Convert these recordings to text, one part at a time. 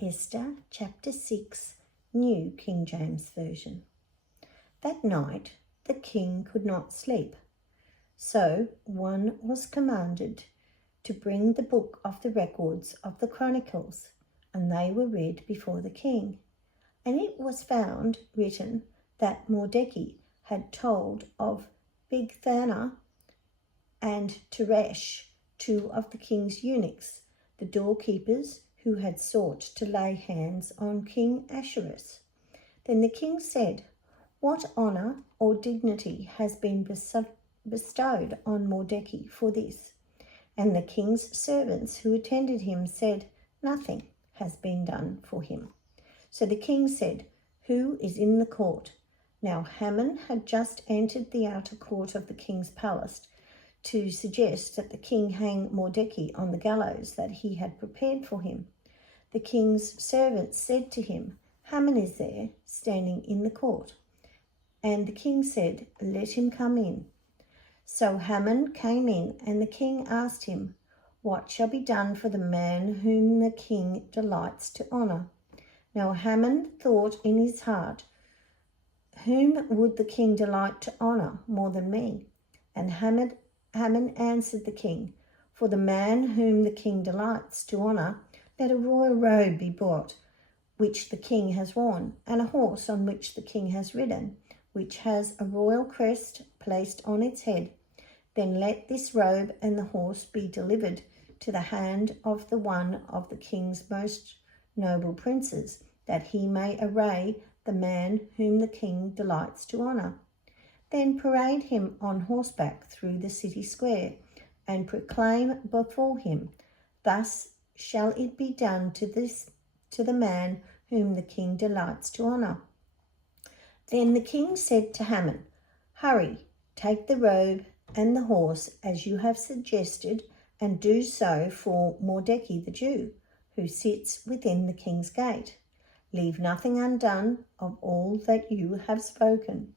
Esther chapter 6, New King James Version. That night the king could not sleep, so one was commanded to bring the book of the records of the Chronicles, and they were read before the king. And it was found written that Mordecai had told of Bigthana and Teresh, two of the king's eunuchs, the doorkeepers who had sought to lay hands on King Ahasuerus. Then the king said, "What honour or dignity has been bestowed on Mordecai for this?" And the king's servants who attended him said, "Nothing has been done for him." So the king said, "Who is in the court?" Now Haman had just entered the outer court of the king's palace to suggest that the king hang Mordecai on the gallows that he had prepared for him. The king's servants said to him, "Haman is there, standing in the court." And the king said, "Let him come in." So Haman came in, and the king asked him, "What shall be done for the man whom the king delights to honour?" Now Haman thought in his heart, "Whom would the king delight to honour more than me?" And Haman answered the king, "For the man whom the king delights to honour, let a royal robe be brought, which the king has worn, and a horse on which the king has ridden, which has a royal crest placed on its head. Then let this robe and the horse be delivered to the hand of the one of the king's most noble princes, that he may array the man whom the king delights to honour. Then parade him on horseback through the city square, and proclaim before him, 'Thus shall it be done to the man whom the king delights to honour.'" Then the king said to Haman, "Hurry, take the robe and the horse as you have suggested, and do so for Mordecai the Jew, who sits within the king's gate. Leave nothing undone of all that you have spoken."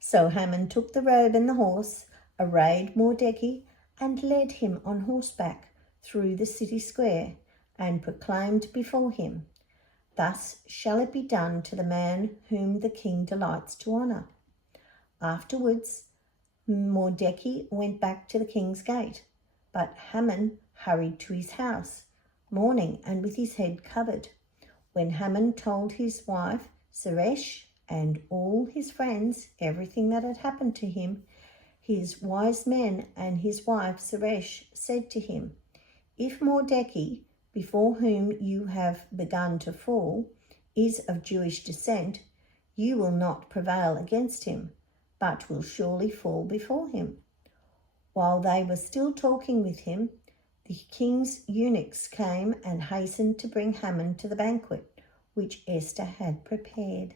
So Haman took the robe and the horse, arrayed Mordecai, and led him on horseback through the city square, and proclaimed before him, "Thus shall it be done to the man whom the king delights to honour." Afterwards, Mordecai went back to the king's gate, but Haman hurried to his house, mourning and with his head covered. When Haman told his wife Zeresh and all his friends everything that had happened to him, his wise men and his wife Zeresh said to him, "If Mordecai, before whom you have begun to fall, is of Jewish descent, you will not prevail against him, but will surely fall before him." While they were still talking with him, the king's eunuchs came and hastened to bring Haman to the banquet which Esther had prepared.